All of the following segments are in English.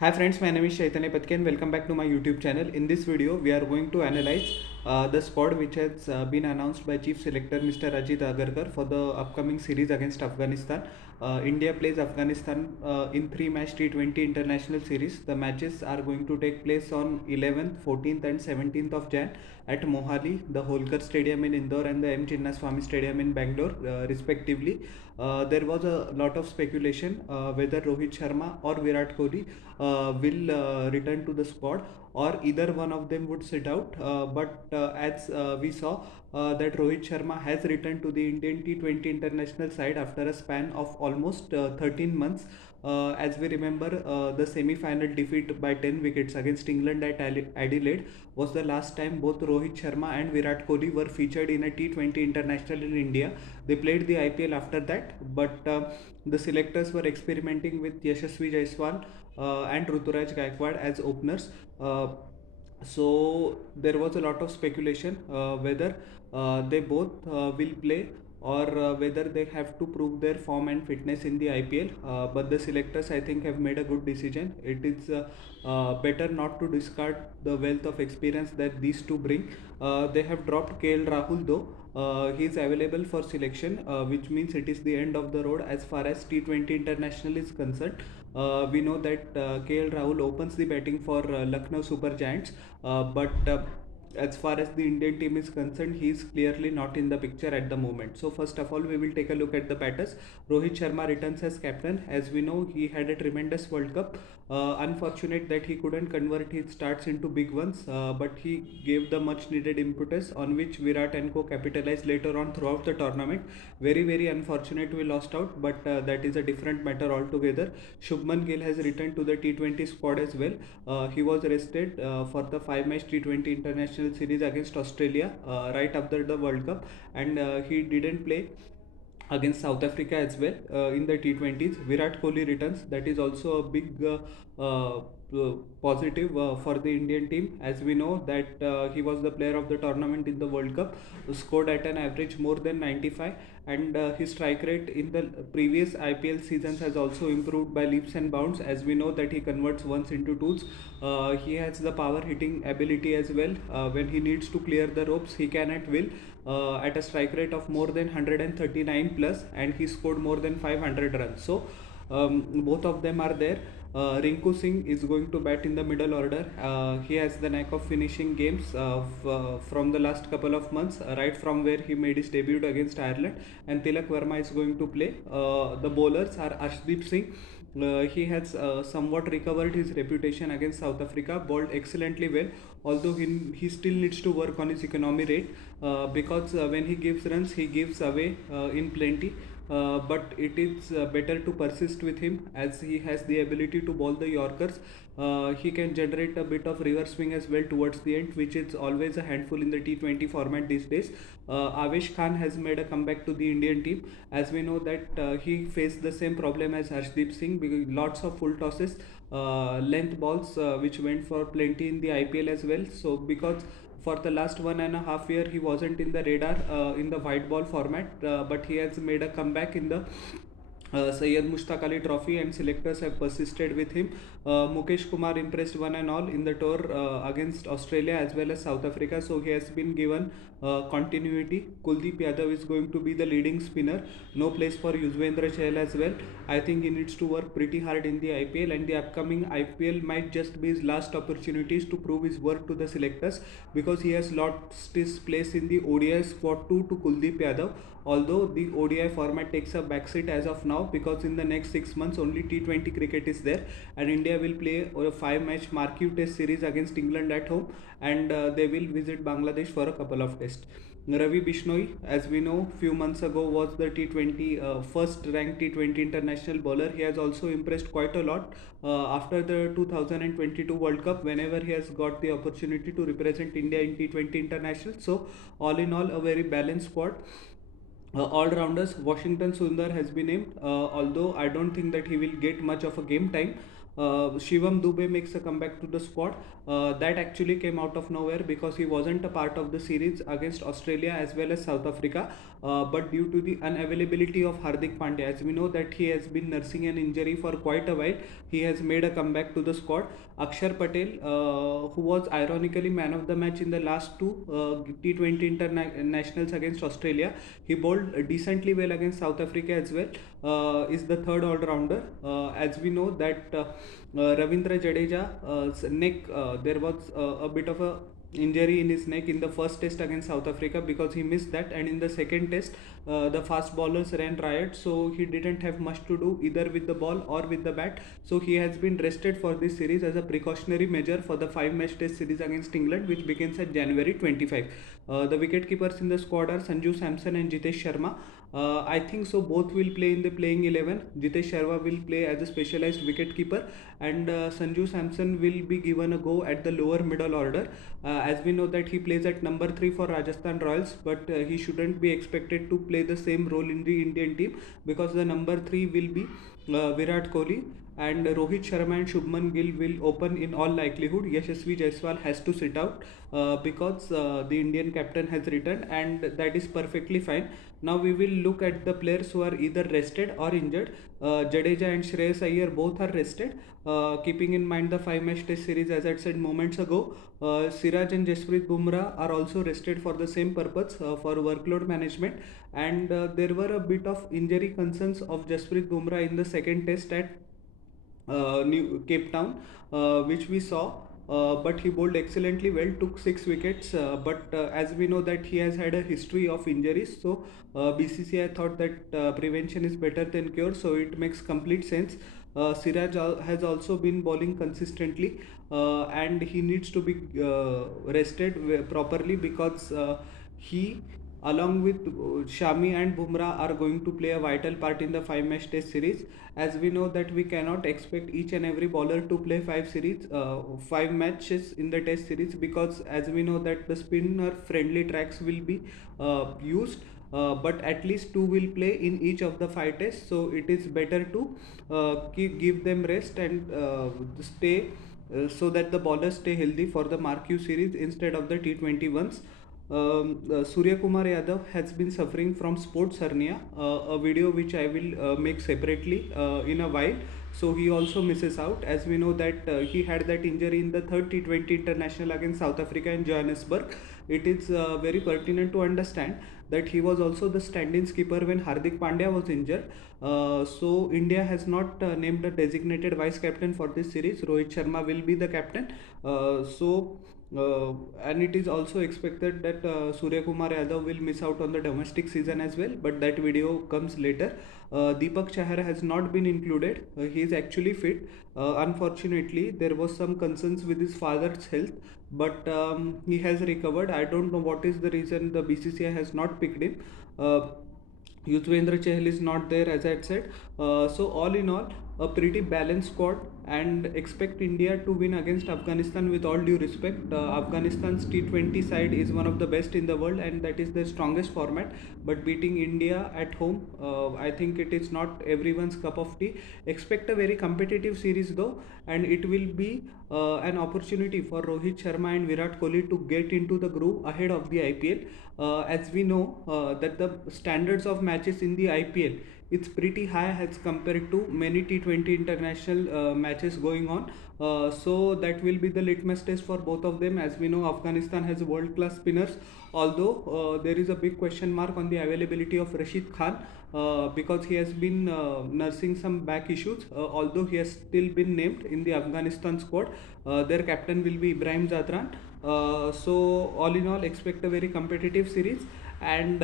Hi friends, my name is Chaitanya Patke. Welcome back to my YouTube channel. In this video, we are going to analyze the squad which has been announced by Chief Selector Mr. Ajit Agarkar for the upcoming series against Afghanistan. India plays Afghanistan in 3-match T20 international series. The matches are going to take place on 11th, 14th and 17th of Jan at Mohali, the Holkar Stadium in Indore and the M. Chinnaswamy Stadium in Bangalore respectively. There was a lot of speculation whether Rohit Sharma or Virat Kohli will return to the squad or either one of them would sit out. But as we saw that Rohit Sharma has returned to the Indian T20 international side after a span of almost 13 months. As we remember, the semi-final defeat by 10 wickets against England at Adelaide was the last time both Rohit Sharma and Virat Kohli were featured in a T20 international in India. They played the IPL after that, but the selectors were experimenting with Yashasvi Jaiswal and Ruturaj Gaikwad as openers. So there was a lot of speculation whether they both will play or whether they have to prove their form and fitness in the IPL. But the selectors, I think, have made a good decision. It is better not to discard the wealth of experience that these two bring. They have dropped KL Rahul though. He is available for selection, which means it is the end of the road as far as T20 international is concerned. We know that KL Rahul opens the batting for Lucknow Super Giants, but as far as the Indian team is concerned, he is clearly not in the picture at the moment. So first of all, we will take a look at the batters. Rohit Sharma returns as captain. As we know, he had a tremendous World Cup. Unfortunate that he couldn't convert his starts into big ones, but he gave the much needed impetus on which Virat and co capitalized later on throughout the tournament. Very unfortunate we lost out, but that is a different matter altogether. Shubman Gill has returned to the T20 squad as well. He was rested for the 5-match T20 international series against Australia right after the World Cup, and he didn't play against South Africa as well in the T20s. Virat Kohli returns. That is also a big uh, positive for the Indian team, as we know that he was the player of the tournament in the World Cup, scored at an average more than 95, and his strike rate in the previous IPL seasons has also improved by leaps and bounds, as we know that he converts ones into twos. He has the power hitting ability as well. When he needs to clear the ropes, he can at will at a strike rate of more than 139 plus, and he scored more than 500 runs. So both of them are there. Rinku Singh is going to bat in the middle order. He has the knack of finishing games from the last couple of months, right from where he made his debut against Ireland. And Tilak Verma is going to play. The bowlers are Arshdeep Singh. He has somewhat recovered his reputation against South Africa, bowled excellently well, although he still needs to work on his economy rate because when he gives runs, he gives away in plenty. But it is better to persist with him as he has the ability to bowl the Yorkers. He can generate a bit of reverse swing as well towards the end, which is always a handful in the T20 format these days. Avesh Khan has made a comeback to the Indian team, as we know that he faced the same problem as Harshdeep Singh, because lots of full tosses, length balls which went for plenty in the IPL as well. So because for the last 1.5 year he wasn't in the radar in the white ball format, but he has made a comeback in the Syed Mushtaq Ali Trophy, and selectors have persisted with him. Mukesh Kumar impressed one and all in the tour against Australia as well as South Africa, so he has been given continuity. Kuldeep Yadav is going to be the leading spinner. No place for Yuzvendra Chahal as well. I think he needs to work pretty hard in the IPL, and the upcoming IPL might just be his last opportunities to prove his work to the selectors, because he has lost his place in the ODI squad too to Kuldeep Yadav. Although the ODI format takes a backseat as of now, because in the next 6 months only T20 cricket is there, and India will play a 5-match marquee test series against England at home, and they will visit Bangladesh for a couple of tests. Ravi Bishnoi, as we know, few months ago was the T20 first ranked T20 international bowler. He has also impressed quite a lot after the 2022 World Cup, whenever he has got the opportunity to represent India in T20 international. So all in all, a very balanced squad. All rounders, Washington Sundar has been named, although I don't think that he will get much of a game time. Shivam Dube makes a comeback to the squad. That actually came out of nowhere because he wasn't a part of the series against Australia as well as South Africa. But due to the unavailability of Hardik Pandya, as we know that he has been nursing an injury for quite a while, he has made a comeback to the squad. Akshar Patel, who was ironically man of the match in the last two T20 internationals against Australia, he bowled decently well against South Africa as well. Is the third all-rounder. As we know that Ravindra Jadeja's neck, there was a bit of a injury in his neck in the first test against South Africa because he missed that, and in the second test the fast bowlers ran riot, so he didn't have much to do either with the ball or with the bat. So he has been rested for this series as a precautionary measure for the 5-match test series against England, which begins at January 25. The wicket keepers in the squad are Sanju Samson and Jitesh Sharma. I think so both will play in the playing 11. Jitesh Sharma will play as a specialized wicket keeper, and Sanju Samson will be given a go at the lower middle order. As we know that he plays at number 3 for Rajasthan Royals, but he shouldn't be expected to play the same role in the Indian team because the number 3 will be Virat Kohli, and Rohit Sharma and Shubman Gill will open in all likelihood. Yashasvi Jaiswal has to sit out because the Indian captain has returned, and that is perfectly fine. Now we will look at the players who are either rested or injured. Jadeja and Shreyas Iyer both are rested. Keeping in mind the 5-match test series, as I said moments ago, Siraj and Jasprit Bumrah are also rested for the same purpose, for workload management. And there were a bit of injury concerns of Jasprit Bumrah in the second test at New Cape Town, which we saw. But he bowled excellently well, took 6 wickets. But as we know that he has had a history of injuries, so BCCI thought that prevention is better than cure. So it makes complete sense. Siraj has also been bowling consistently, and he needs to be rested properly because he, along with Shami and Bumrah, are going to play a vital part in the 5-match test series. As we know that we cannot expect each and every bowler to play 5 matches in the test series, because as we know that the spinner friendly tracks will be used. But at least 2 will play in each of the 5 tests, so it is better to give them rest and stay so that the bowlers stay healthy for the Marquee series instead of the T20 ones. Surya Kumar Yadav has been suffering from sports hernia, a video which I will make separately in a while. So he also misses out, as we know that he had that injury in the third T20 international against South Africa in Johannesburg. It is very pertinent to understand that he was also the stand-in skipper when Hardik Pandya was injured. So India has not named a designated vice captain for this series. Rohit Sharma will be the captain. And it is also expected that Surya Kumar Yadav will miss out on the domestic season as well, but that video comes later. Deepak Chahar has not been included. He is actually fit. Unfortunately, there was some concerns with his father's health, but he has recovered. I don't know what is the reason the BCCI has not picked him. Yuzvendra Chahal is not there, as I had said. So all in all, a pretty balanced squad, and expect India to win against Afghanistan with all due respect. Afghanistan's T20 side is one of the best in the world, and that is the strongest format. But beating India at home, I think it is not everyone's cup of tea. Expect a very competitive series though, and it will be an opportunity for Rohit Sharma and Virat Kohli to get into the groove ahead of the IPL. As we know that the standards of matches in the IPL, it's pretty high as compared to many T20 international matches going on. So that will be the litmus test for both of them. As we know, Afghanistan has world class spinners, although there is a big question mark on the availability of Rashid Khan, because he has been nursing some back issues. Although he has still been named in the Afghanistan squad, their captain will be Ibrahim Zadran. So all in all, expect a very competitive series, and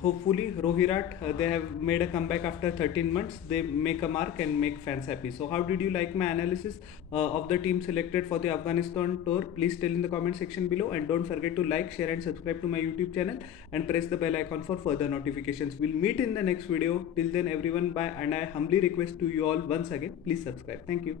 hopefully Rohirat, they have made a comeback after 13 months. They make a mark and make fans happy. So how did you like my analysis of the team selected for the Afghanistan tour? Please tell in the comment section below, and don't forget to like, share and subscribe to my YouTube channel, and press the bell icon for further notifications. We'll meet in the next video. Till then everyone, bye, and I humbly request to you all once again, please subscribe. Thank you.